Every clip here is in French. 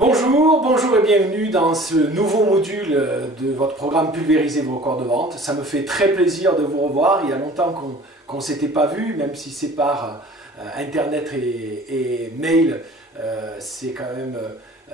Bonjour, bonjour et bienvenue dans ce nouveau module de votre programme Pulvériser vos records de vente. Ça me fait très plaisir de vous revoir. Il y a longtemps qu'on ne s'était pas vu, même si c'est par internet et mail, c'est quand même,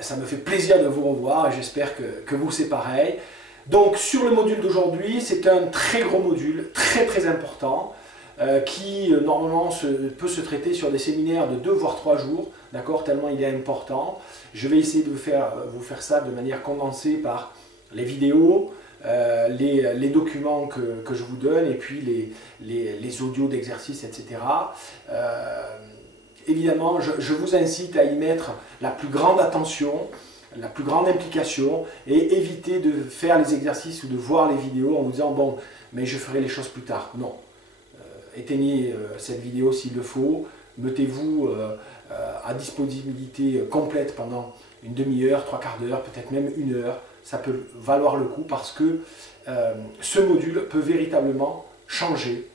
ça me fait plaisir de vous revoir et j'espère que vous c'est pareil. Donc sur le module d'aujourd'hui, c'est un très gros module, très important, qui normalement peut se traiter sur des séminaires de 2 voire 3 jours, d'accord, tellement il est important. Je vais essayer de vous faire ça de manière condensée par les vidéos, les documents que je vous donne et puis les audios d'exercices, etc. Évidemment, je vous incite à y mettre la plus grande attention, la plus grande implication et éviter de faire les exercices ou de voir les vidéos en vous disant « bon, mais je ferai les choses plus tard ». Non. Éteignez cette vidéo s'il le faut, mettez-vous à disponibilité complète pendant une demi-heure, 3/4 d'heure, peut-être même 1 heure. Ça peut valoir le coup parce que ce module peut véritablement changer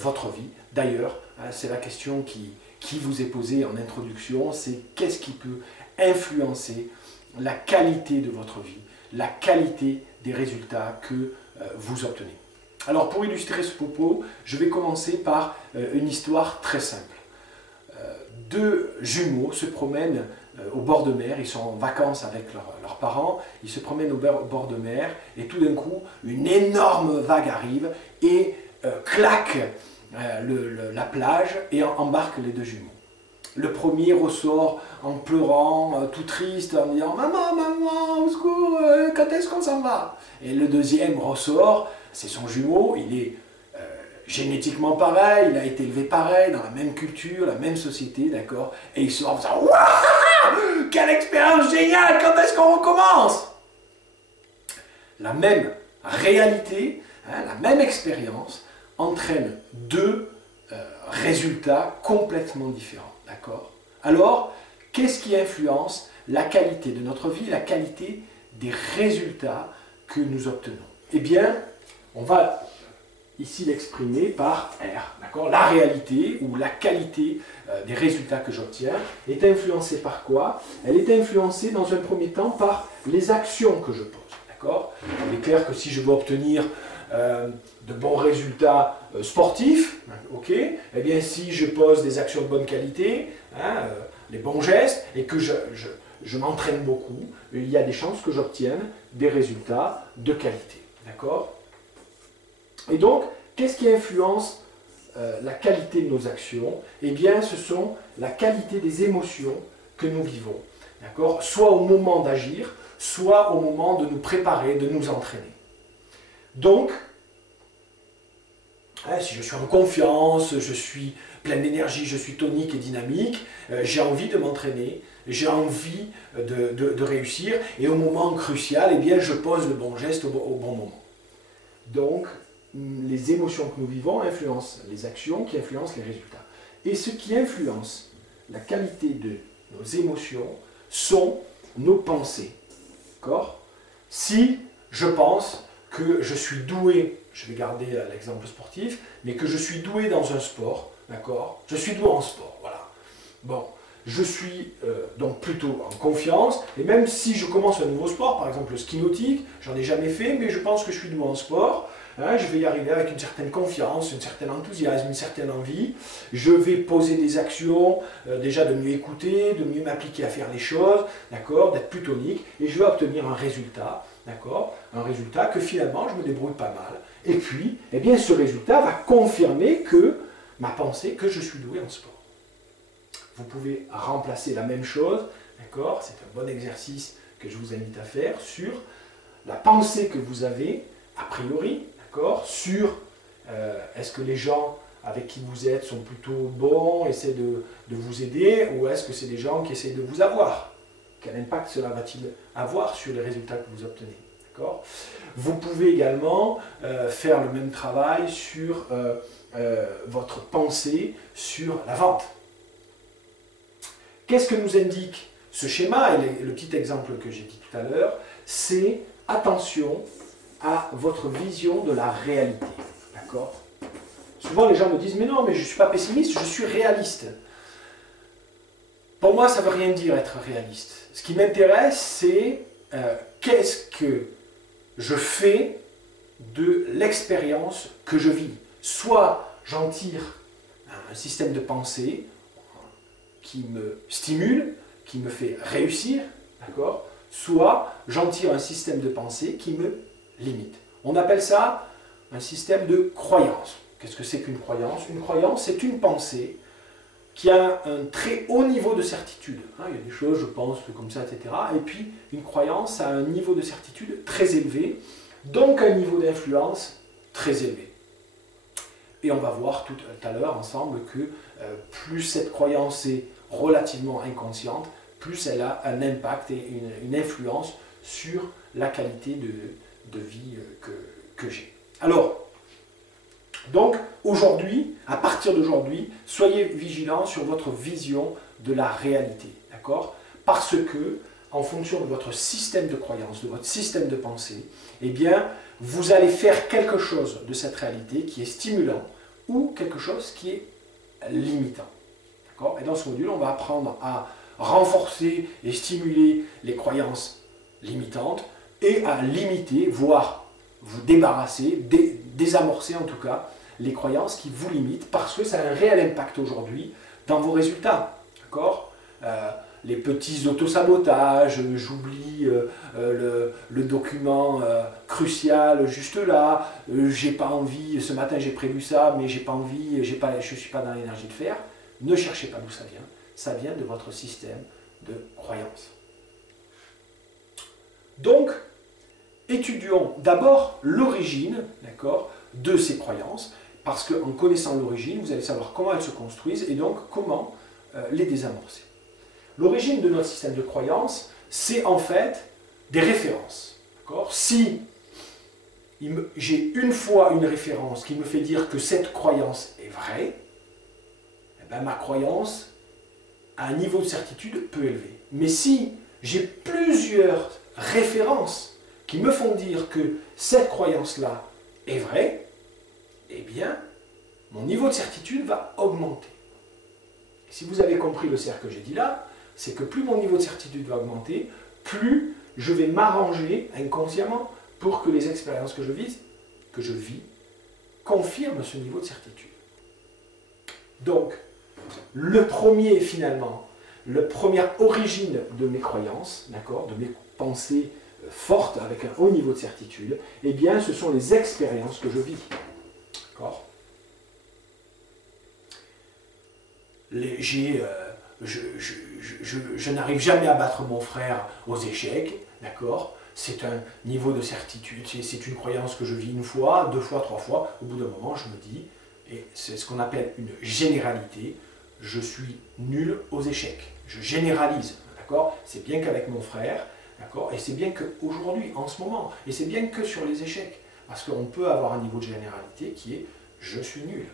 votre vie. D'ailleurs, c'est la question qui vous est posée en introduction, c'est qu'est-ce qui peut influencer la qualité de votre vie, la qualité des résultats que vous obtenez. Alors pour illustrer ce propos, je vais commencer par une histoire très simple. 2 jumeaux se promènent au bord de mer, ils sont en vacances avec leurs parents, ils se promènent au bord de mer et tout d'un coup, une énorme vague arrive et claque la plage et embarque les 2 jumeaux. Le premier ressort en pleurant, tout triste, en disant « Maman, maman, au secours, quand est-ce qu'on s'en va ?» Et le deuxième ressort, c'est son jumeau, il est génétiquement pareil, il a été élevé pareil, dans la même culture, la même société, d'accord? Et il sort en disant « Waouh, quelle expérience géniale, quand est-ce qu'on recommence ?» La même réalité, la même expérience entraîne 2 résultats complètement différents. D'accord? Alors, qu'est-ce qui influence la qualité de notre vie, la qualité des résultats que nous obtenons? Eh bien, on va ici l'exprimer par R. D'accord? La réalité ou la qualité des résultats que j'obtiens est influencée par quoi? Elle est influencée dans un premier temps par les actions que je pose. D'accord? Il est clair que si je veux obtenir de bons résultats sportifs, ok, eh bien si je pose des actions de bonne qualité, les bons gestes, et que je m'entraîne beaucoup, il y a des chances que j'obtienne des résultats de qualité. D'accord? Et donc, qu'est-ce qui influence la qualité de nos actions? Eh bien, ce sont la qualité des émotions que nous vivons. D'accord? Soit au moment d'agir, soit au moment de nous préparer, de nous entraîner. Donc, si je suis en confiance, je suis plein d'énergie, je suis tonique et dynamique, j'ai envie de m'entraîner, j'ai envie de réussir, et au moment crucial, eh bien, je pose le bon geste au bon moment. Donc, les émotions que nous vivons influencent les actions qui influencent les résultats. Et ce qui influence la qualité de nos émotions sont nos pensées. D'accord? Si je pense que je suis doué, je vais garder l'exemple sportif, mais que je suis doué dans un sport, d'accord? Je suis doué en sport, voilà. Bon, je suis donc plutôt en confiance, et même si je commence un nouveau sport, par exemple le ski nautique, j'en ai jamais fait, mais je pense que je suis doué en sport, je vais y arriver avec une certaine confiance, un certain enthousiasme, une certaine envie. Je vais poser des actions, déjà de mieux écouter, de mieux m'appliquer à faire les choses, d'accord, d'être plus tonique, et je vais obtenir un résultat, d'accord, un résultat que finalement je me débrouille pas mal. Et puis, eh bien, ce résultat va confirmer que ma pensée que je suis doué en sport. Vous pouvez remplacer la même chose, d'accord, c'est un bon exercice que je vous invite à faire sur la pensée que vous avez a priori, d'accord, sur est-ce que les gens avec qui vous êtes sont plutôt bons, essaient de vous aider, ou est-ce que c'est des gens qui essaient de vous avoir? Quel impact cela va-t-il avoir sur les résultats que vous obtenez? D'accord? Vous pouvez également faire le même travail sur votre pensée sur la vente. Qu'est-ce que nous indique ce schéma? Et le petit exemple que j'ai dit tout à l'heure, c'est attention à votre vision de la réalité. D'accord? Souvent les gens me disent « mais non, mais je ne suis pas pessimiste, je suis réaliste ». Pour moi, ça ne veut rien dire être réaliste. Ce qui m'intéresse, c'est qu'est-ce que je fais de l'expérience que je vis. Soit j'en tire un système de pensée qui me stimule, qui me fait réussir, d'accord? Soit j'en tire un système de pensée qui me limite. On appelle ça un système de croyance. Qu'est-ce que c'est qu'une croyance? Une croyance, c'est une pensée qui a un très haut niveau de certitude. Il y a des choses, je pense, comme ça, etc. Et puis, une croyance a un niveau de certitude très élevé, donc un niveau d'influence très élevé. Et on va voir tout à l'heure ensemble que plus cette croyance est relativement inconsciente, plus elle a un impact et une influence sur la qualité de vie que j'ai. Alors, donc aujourd'hui, à partir d'aujourd'hui, soyez vigilants sur votre vision de la réalité, d'accord? Parce que, en fonction de votre système de croyance, de votre système de pensée, eh bien, vous allez faire quelque chose de cette réalité qui est stimulant ou quelque chose qui est limitant. D'accord? Et dans ce module, on va apprendre à renforcer et stimuler les croyances limitantes et à limiter, voire vous débarrasser, désamorcer en tout cas, les croyances qui vous limitent parce que ça a un réel impact aujourd'hui dans vos résultats. D'accord? Les petits autosabotages, j'oublie le document crucial juste là, j'ai pas envie, ce matin j'ai prévu ça, mais j'ai pas envie, je ne suis pas dans l'énergie de faire. Ne cherchez pas d'où ça vient de votre système de croyance. Donc, étudions d'abord l'origine, d'accord, de ces croyances, parce qu'en connaissant l'origine, vous allez savoir comment elles se construisent et donc comment les désamorcer. L'origine de notre système de croyances, c'est en fait des références. Si j'ai une fois une référence qui me fait dire que cette croyance est vraie, eh ben, ma croyance a un niveau de certitude peu élevé. Mais si j'ai plusieurs références qui me font dire que cette croyance-là est vraie, eh bien, mon niveau de certitude va augmenter. Et si vous avez compris le cercle que j'ai dit là, c'est que plus mon niveau de certitude va augmenter, plus je vais m'arranger inconsciemment pour que les expériences que je vis, confirment ce niveau de certitude. Donc, la première origine de mes croyances, d'accord, de mes pensées fortes avec un haut niveau de certitude, eh bien, ce sont les expériences que je vis. D'accord ? Je n'arrive jamais à battre mon frère aux échecs, d'accord? C'est un niveau de certitude, c'est une croyance que je vis une fois, deux fois, trois fois. Au bout d'un moment, je me dis, et c'est ce qu'on appelle une généralité, je suis nul aux échecs. Je généralise, d'accord? C'est bien qu'avec mon frère, d'accord? Et c'est bien qu'aujourd'hui, en ce moment, et c'est bien que sur les échecs, parce qu'on peut avoir un niveau de généralité qui est je suis nul.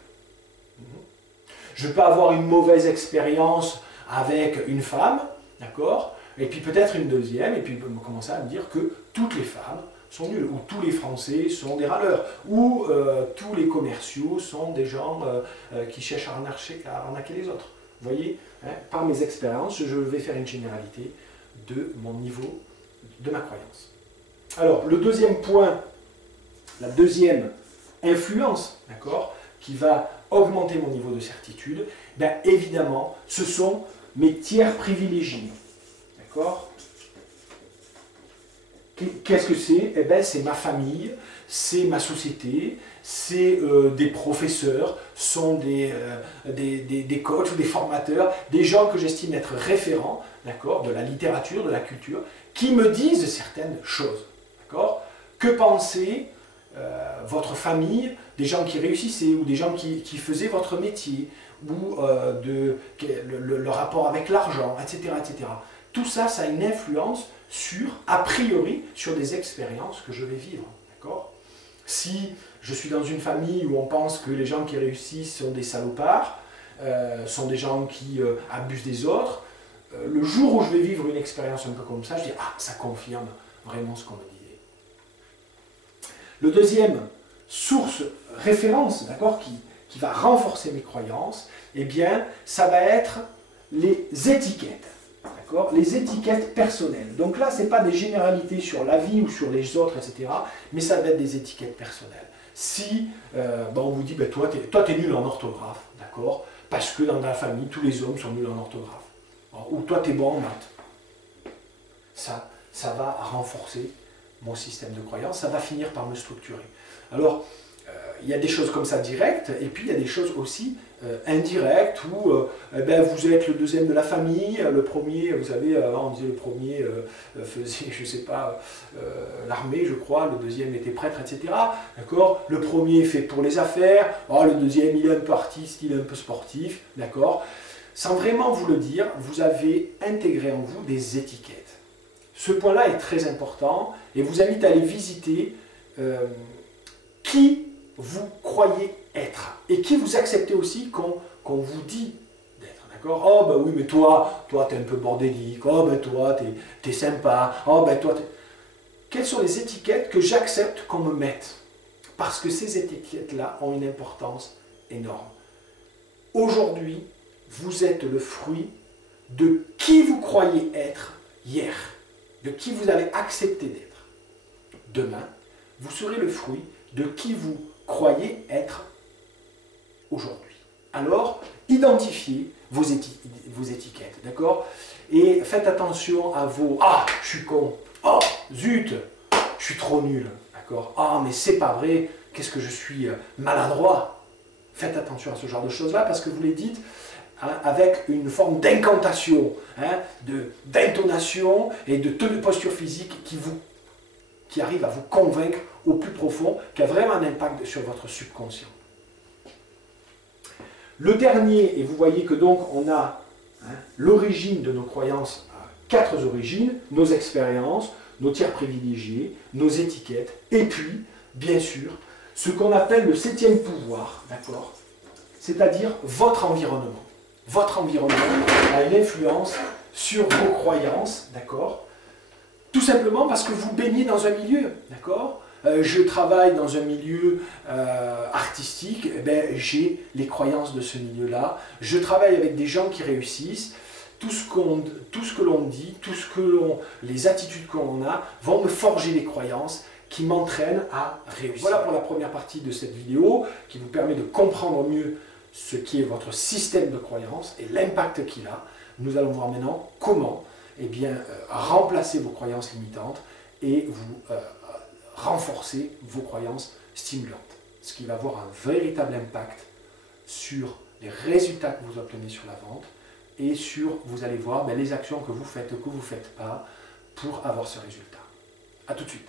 Je peux avoir une mauvaise expérience avec une femme, d'accord? Et puis peut-être une deuxième, et puis commencer à me dire que toutes les femmes sont nulles, ou tous les Français sont des râleurs, ou tous les commerciaux sont des gens qui cherchent à arnaquer les autres. Vous voyez, hein, par mes expériences, je vais faire une généralité de mon niveau, de ma croyance. Alors, le deuxième point, la deuxième influence, d'accord, qui va augmenter mon niveau de certitude, bien évidemment, ce sont mes tiers privilégiés. D'accord? Qu'est-ce que c'est? Eh bien, c'est ma famille, c'est ma société, c'est des professeurs, sont des coachs ou des formateurs, des gens que j'estime être référents, d'accord, de la littérature, de la culture, qui me disent certaines choses. D'accord? Que penser votre famille, des gens qui réussissaient ou des gens qui faisaient votre métier, ou le rapport avec l'argent, etc., etc. Tout ça, ça a une influence a priori, sur des expériences que je vais vivre. D'accord ? Si je suis dans une famille où on pense que les gens qui réussissent sont des salopards, sont des gens qui abusent des autres, le jour où je vais vivre une expérience un peu comme ça, je dis « Ah, ça confirme vraiment ce qu'on me disait ». Le deuxième source, référence, d'accord, qui va renforcer mes croyances, eh bien, ça va être les étiquettes. D'accord? Les étiquettes personnelles. Donc là, ce n'est pas des généralités sur la vie ou sur les autres, etc. Mais ça va être des étiquettes personnelles. Si on vous dit, ben, toi, tu es nul en orthographe, d'accord? Parce que dans ta famille, tous les hommes sont nuls en orthographe. Ou toi, tu es bon en maths. Ça va renforcer mon système de croyance, ça va finir par me structurer. Alors, il y a des choses comme ça directes, et puis il y a des choses aussi indirectes, où vous êtes le deuxième de la famille, le premier, vous savez, on disait le premier faisait, je ne sais pas, l'armée, je crois, le deuxième était prêtre, etc. D'accord? Le premier fait pour les affaires, le deuxième, il est un peu artiste, il est un peu sportif, d'accord? Sans vraiment vous le dire, vous avez intégré en vous des étiquettes. Ce point-là est très important, et vous invite à aller visiter qui vous croyez être et qui vous acceptez aussi qu'on vous dit d'être, d'accord? Oh ben oui, mais toi t'es un peu bordélique, oh ben toi t'es sympa, oh ben toi t'es... Quelles sont les étiquettes que j'accepte qu'on me mette? Parce que ces étiquettes-là ont une importance énorme. Aujourd'hui, vous êtes le fruit de qui vous croyez être hier, de qui vous avez accepté d'être. Demain, vous serez le fruit de qui vous croyez être aujourd'hui. Alors, identifiez vos étiquettes, d'accord? Et faites attention à vos « Ah, je suis con »,« Oh, zut, je suis trop nul », d'accord? « Ah, mais c'est pas vrai, qu'est-ce que je suis maladroit ». Faites attention à ce genre de choses-là parce que vous les dites avec une forme d'incantation, d'intonation et de posture physique qui arrive à vous convaincre au plus profond, qui a vraiment un impact sur votre subconscient. Le dernier, et vous voyez que donc on a l'origine de nos croyances, 4 origines, nos expériences, nos tiers privilégiés, nos étiquettes, et puis, bien sûr, ce qu'on appelle le 7e pouvoir, d'accord? C'est-à-dire votre environnement. Votre environnement a une influence sur vos croyances, d'accord? Tout simplement parce que vous baignez dans un milieu, d'accord? Je travaille dans un milieu artistique, j'ai les croyances de ce milieu-là. Je travaille avec des gens qui réussissent. Tout ce que l'on dit, les attitudes qu'on a vont me forger des croyances qui m'entraînent à réussir. Voilà pour la première partie de cette vidéo qui vous permet de comprendre mieux ce qui est votre système de croyances et l'impact qu'il a. Nous allons voir maintenant comment remplacer vos croyances limitantes et vous renforcer vos croyances stimulantes. Ce qui va avoir un véritable impact sur les résultats que vous obtenez sur la vente et sur, vous allez voir, les actions que vous faites pas pour avoir ce résultat. A tout de suite.